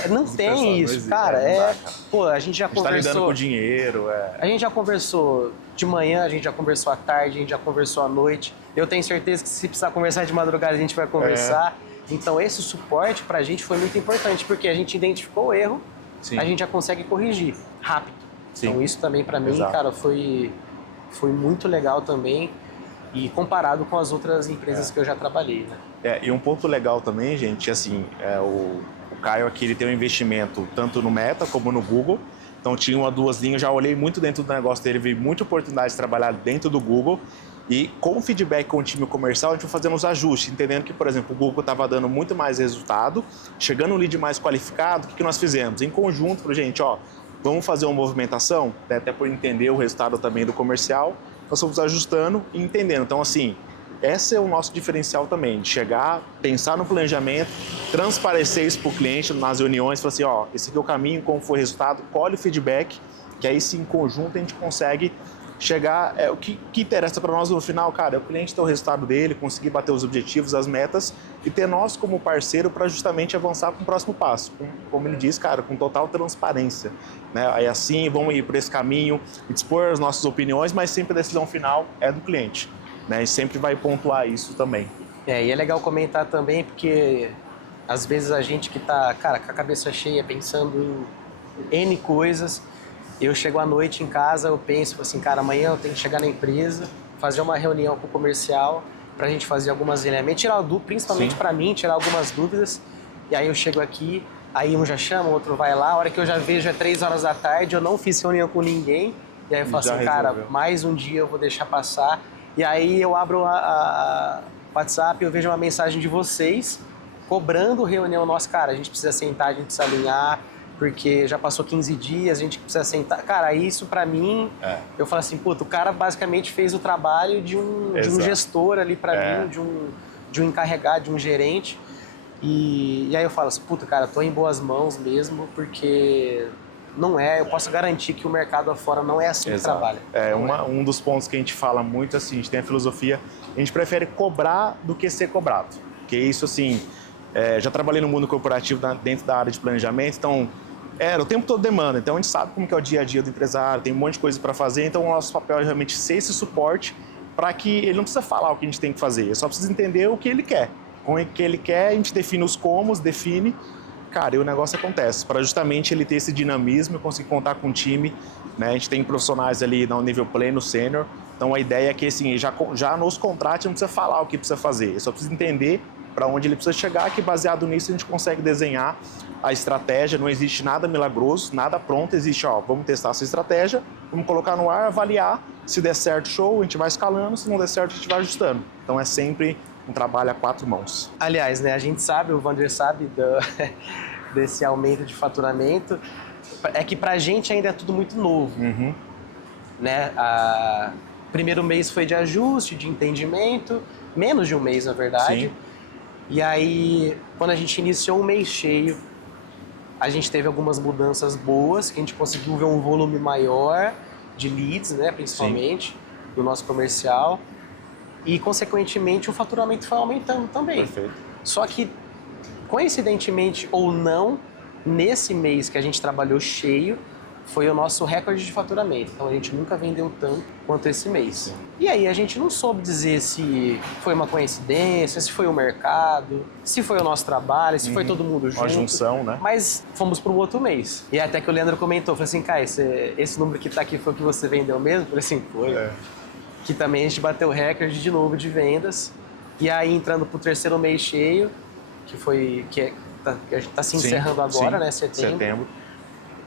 não Pessoal, tem não isso, existe, cara. não dá, cara. Pô, a gente já A gente tá lidando conversou. com dinheiro, A gente já conversou de manhã, a gente já conversou à tarde, a gente já conversou à noite. Eu tenho certeza que se precisar conversar de madrugada, a gente vai conversar. Então, esse suporte pra gente foi muito importante, porque a gente identificou o erro, Sim. a gente já consegue corrigir rápido. Sim. Então, isso também pra mim, Exato. cara, foi muito legal também. E comparado com as outras empresas que eu já trabalhei, né? E um ponto legal também, gente, assim, o Caio aqui ele tem um investimento tanto no Meta como no Google. Então tinha 1, 2 linhas, já olhei muito dentro do negócio dele, vi muita oportunidade de trabalhar dentro do Google. E com o feedback com o time comercial, a gente foi fazendo os ajustes, entendendo que, por exemplo, o Google estava dando muito mais resultado, chegando um lead mais qualificado, o que nós fizemos? Em conjunto, gente, vamos fazer uma movimentação, até por entender o resultado também do comercial, nós fomos ajustando e entendendo. Então, assim, esse é o nosso diferencial também, de chegar, pensar no planejamento, transparecer isso para o cliente nas reuniões, falar assim, esse aqui é o caminho, como foi o resultado, colhe o feedback, que aí sim, em conjunto, a gente consegue chegar... o que interessa para nós no final, cara, é o cliente ter o resultado dele, conseguir bater os objetivos, as metas, e ter nós como parceiro para justamente avançar para o próximo passo. Como ele diz, cara, com total transparência. Né? Aí assim, vamos ir por esse caminho, expor as nossas opiniões, mas sempre a decisão final é do cliente. Né? E sempre vai pontuar isso também. E é legal comentar também, porque às vezes a gente que tá, cara, com a cabeça cheia, pensando em N coisas, eu chego à noite em casa, eu penso assim, cara, amanhã eu tenho que chegar na empresa, fazer uma reunião com o comercial, pra gente fazer algumas alinhamentos, tirar dúvidas, principalmente para mim, tirar algumas dúvidas, e aí eu chego aqui, aí um já chama, o outro vai lá, a hora que eu já vejo é 3 horas da tarde, eu não fiz reunião com ninguém, e aí eu falo assim, cara, mais um dia eu vou deixar passar, e aí eu abro a WhatsApp, eu vejo uma mensagem de vocês, cobrando reunião nossa, cara, a gente precisa sentar, a gente precisa alinhar, porque já passou 15 dias, a gente precisa sentar. Cara, isso pra mim, eu falo assim, puta, o cara basicamente fez o trabalho de um gestor ali pra mim, de um encarregado, de um gerente. E aí eu falo assim, puta, cara, tô em boas mãos mesmo, porque eu posso garantir que o mercado afora não é assim que trabalha. Um dos pontos que a gente fala muito, assim, a gente tem a filosofia, a gente prefere cobrar do que ser cobrado. Porque isso, assim, já trabalhei no mundo corporativo dentro da área de planejamento, então o tempo todo demanda, então a gente sabe como que é o dia a dia do empresário, tem um monte de coisa para fazer, então o nosso papel é realmente ser esse suporte para que ele não precisa falar o que a gente tem que fazer, ele só precisa entender o que ele quer. Com o que ele quer, a gente define os comos, define, cara, e o negócio acontece, para justamente ele ter esse dinamismo e conseguir contar com o time, né? A gente tem profissionais ali no nível pleno, sênior, então a ideia é que assim, já nos contratos não precisa falar o que precisa fazer, ele só precisa entender para onde ele precisa chegar, que baseado nisso a gente consegue desenhar a estratégia, não existe nada milagroso, nada pronto, existe, vamos testar essa estratégia, vamos colocar no ar, avaliar, se der certo, show, a gente vai escalando, se não der certo, a gente vai ajustando. Então é sempre um trabalho a 4 mãos. Aliás, né, a gente sabe, o Wander sabe desse aumento de faturamento, é que pra gente ainda é tudo muito novo. Né? Primeiro mês foi de ajuste, de entendimento, menos de um mês, na verdade. Sim. E aí, quando a gente iniciou um mês cheio, a gente teve algumas mudanças boas, que a gente conseguiu ver um volume maior de leads, né, principalmente, do nosso comercial. E, consequentemente, o faturamento foi aumentando também. Perfeito. Só que, coincidentemente ou não, nesse mês que a gente trabalhou cheio, foi o nosso recorde de faturamento. Então a gente nunca vendeu tanto quanto esse mês. Sim. E aí a gente não soube dizer se foi uma coincidência, se foi o mercado, se foi o nosso trabalho, se foi todo mundo junto. Uma junção, né? Mas fomos para o outro mês. E até que o Leandro comentou, falou assim, Caio, esse número que tá aqui foi o que você vendeu mesmo? Eu falei assim, foi. Que também a gente bateu o recorde de novo de vendas. E aí entrando pro terceiro mês cheio, que a gente tá se encerrando agora, né? Setembro.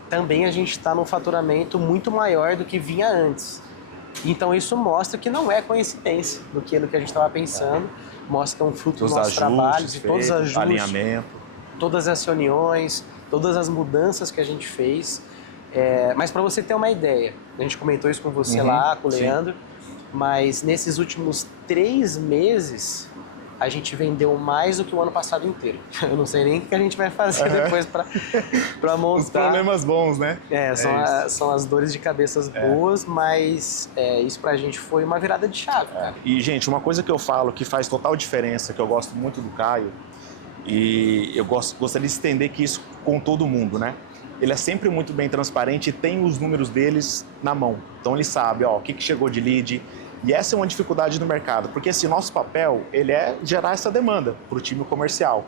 Também a gente está num faturamento muito maior do que vinha antes. Então isso mostra que não é coincidência do que a gente estava pensando, mostra um fruto dos nossos trabalhos, de todos os ajustes, alinhamento, todas as reuniões, todas as mudanças que a gente fez. Mas para você ter uma ideia, a gente comentou isso com você lá, com o Leandro, mas nesses últimos 3 meses a gente vendeu mais do que o ano passado inteiro. Eu não sei nem o que a gente vai fazer depois para montar. Os problemas bons, né? São as dores de cabeças boas, mas isso pra gente foi uma virada de chave, cara. E, gente, uma coisa que eu falo que faz total diferença, que eu gosto muito do Caio, e eu gostaria de estender que isso com todo mundo, né? Ele é sempre muito bem transparente e tem os números deles na mão. Então ele sabe, ó, o que chegou de lead. E essa é uma dificuldade no mercado, porque esse nosso papel, ele é gerar essa demanda para o time comercial.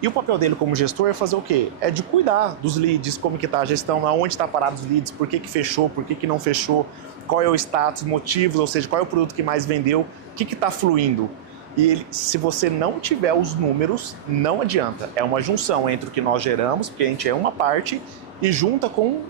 E o papel dele como gestor é fazer o quê? É de cuidar dos leads, como que está a gestão, aonde está parado os leads, por que fechou, por que não fechou, qual é o status, motivos, ou seja, qual é o produto que mais vendeu, o que está fluindo. E se você não tiver os números, não adianta. É uma junção entre o que nós geramos, porque a gente é uma parte, e junta com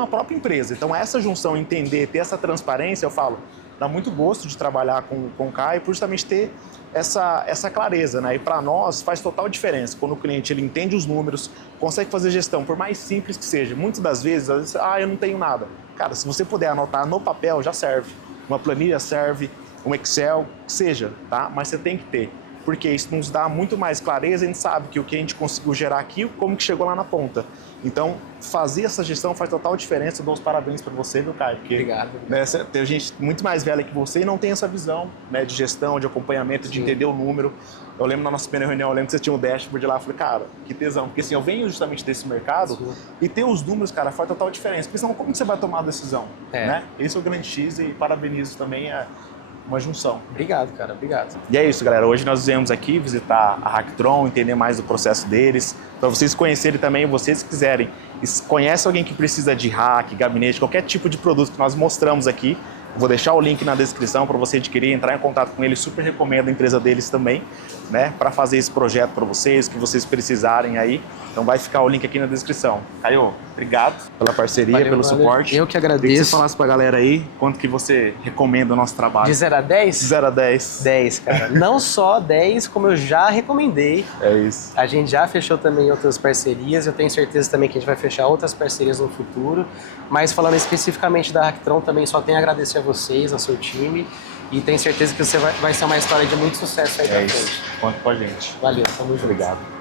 a própria empresa. Então essa junção, entender, ter essa transparência, eu falo, dá muito gosto de trabalhar com o Caio, por justamente ter essa clareza, né? E para nós faz total diferença quando o cliente ele entende os números, consegue fazer gestão, por mais simples que seja. Muitas das vezes, eu não tenho nada. Cara, se você puder anotar no papel, já serve. Uma planilha serve, um Excel, que seja, tá? Mas você tem que ter, porque isso nos dá muito mais clareza, a gente sabe que o que a gente conseguiu gerar aqui, como que chegou lá na ponta. Então, fazer essa gestão faz total diferença. Eu dou os parabéns para você, viu, Caio? Porque, Obrigado. Né, tem gente muito mais velha que você e não tem essa visão, né, de gestão, de acompanhamento, de entender o número. Eu lembro na nossa primeira reunião, eu lembro que você tinha um dashboard lá, eu falei, cara, que tesão. Porque assim, eu venho justamente desse mercado e ter os números, cara, faz total diferença. Porque senão, como que você vai tomar a decisão? Né? Esse é o grande X e parabenizo também uma junção. Obrigado, cara. Obrigado. E é isso, galera. Hoje nós viemos aqui visitar a Hacktron, entender mais do processo deles, para vocês conhecerem também, vocês que quiserem. Conhece alguém que precisa de hack, gabinete, qualquer tipo de produto que nós mostramos aqui, vou deixar o link na descrição para você adquirir, entrar em contato com eles. Super recomendo a empresa deles também, né, para fazer esse projeto para vocês, que vocês precisarem aí. Então vai ficar o link aqui na descrição. Caio, obrigado pela parceria, pelo suporte. Eu que agradeço. Queria que você falasse pra galera aí quanto que você recomenda o nosso trabalho. De 0 a 10? De 0 a 10. 10, cara. Não só 10, como eu já recomendei. É isso. A gente já fechou também outras parcerias. Eu tenho certeza também que a gente vai fechar outras parcerias no futuro. Mas falando especificamente da Hacktron, também só tenho a agradecer a vocês, ao seu time. E tenho certeza que você vai ser uma história de muito sucesso aí pra frente. Conta com a gente. Valeu, tamo junto. Obrigado.